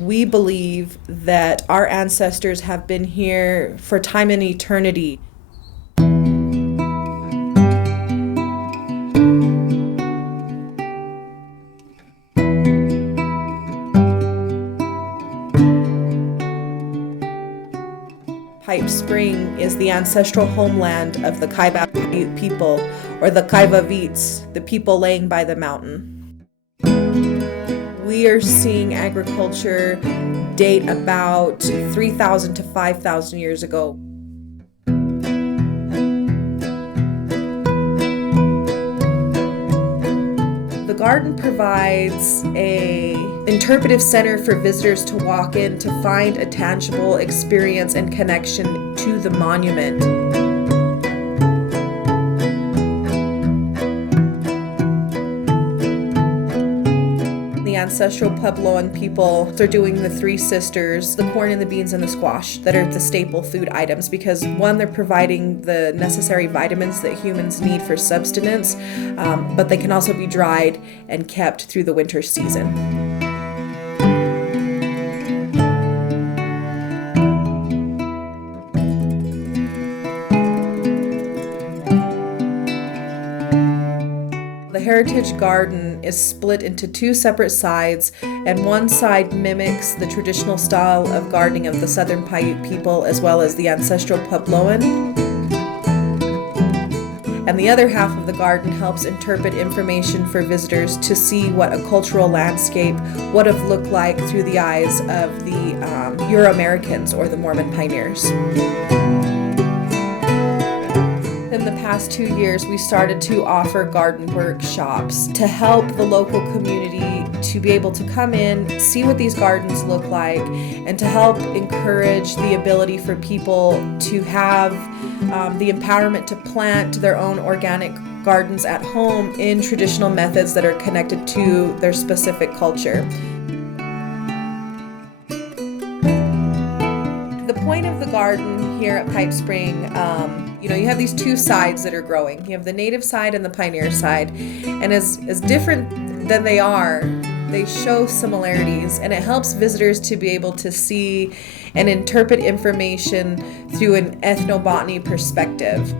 We believe that our ancestors have been here for time and eternity. Pipe Spring is the ancestral homeland of the Kaibab Paiute people, or the Kaibabits, the people laying by the mountain. We are seeing agriculture date about 3,000 to 5,000 years ago. The garden provides an interpretive center for visitors to walk in to find a tangible experience and connection to the monument. The Ancestral Puebloan people are doing the three sisters, the corn and the beans and the squash, that are the staple food items because, one, they're providing the necessary vitamins that humans need for subsistence, but they can also be dried and kept through the winter season. The Heritage Garden is split into two separate sides, and one side mimics the traditional style of gardening of the Southern Paiute people as well as the Ancestral Puebloan. And the other half of the garden helps interpret information for visitors to see what a cultural landscape would have looked like through the eyes of the Euro-Americans or the Mormon pioneers. In the past 2 years, we started to offer garden workshops to help the local community to be able to come in, see what these gardens look like, and to help encourage the ability for people to have the empowerment to plant their own organic gardens at home in traditional methods that are connected to their specific culture. The point of the garden here at Pipe Spring, you have these two sides that are growing. You have the native side and the pioneer side. And as different than they are, they show similarities, and it helps visitors to be able to see and interpret information through an ethnobotany perspective.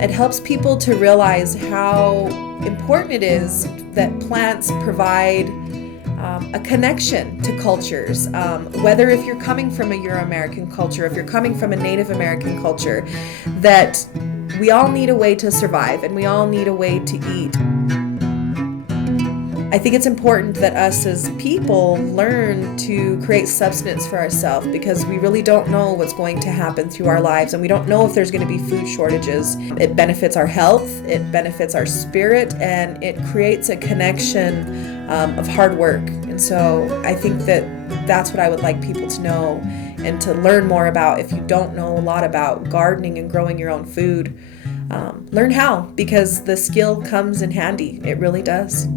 It helps people to realize how important it is that plants provide a connection to cultures, whether if you're coming from a Euro-American culture, if you're coming from a Native American culture, that we all need a way to survive and we all need a way to eat. I think it's important that us as people learn to create substance for ourselves because we really don't know what's going to happen through our lives, and we don't know if there's going to be food shortages. It benefits our health, it benefits our spirit, and it creates a connection of hard work. And so I think that that's what I would like people to know and to learn more about. If you don't know a lot about gardening and growing your own food, learn how, because the skill comes in handy. It really does.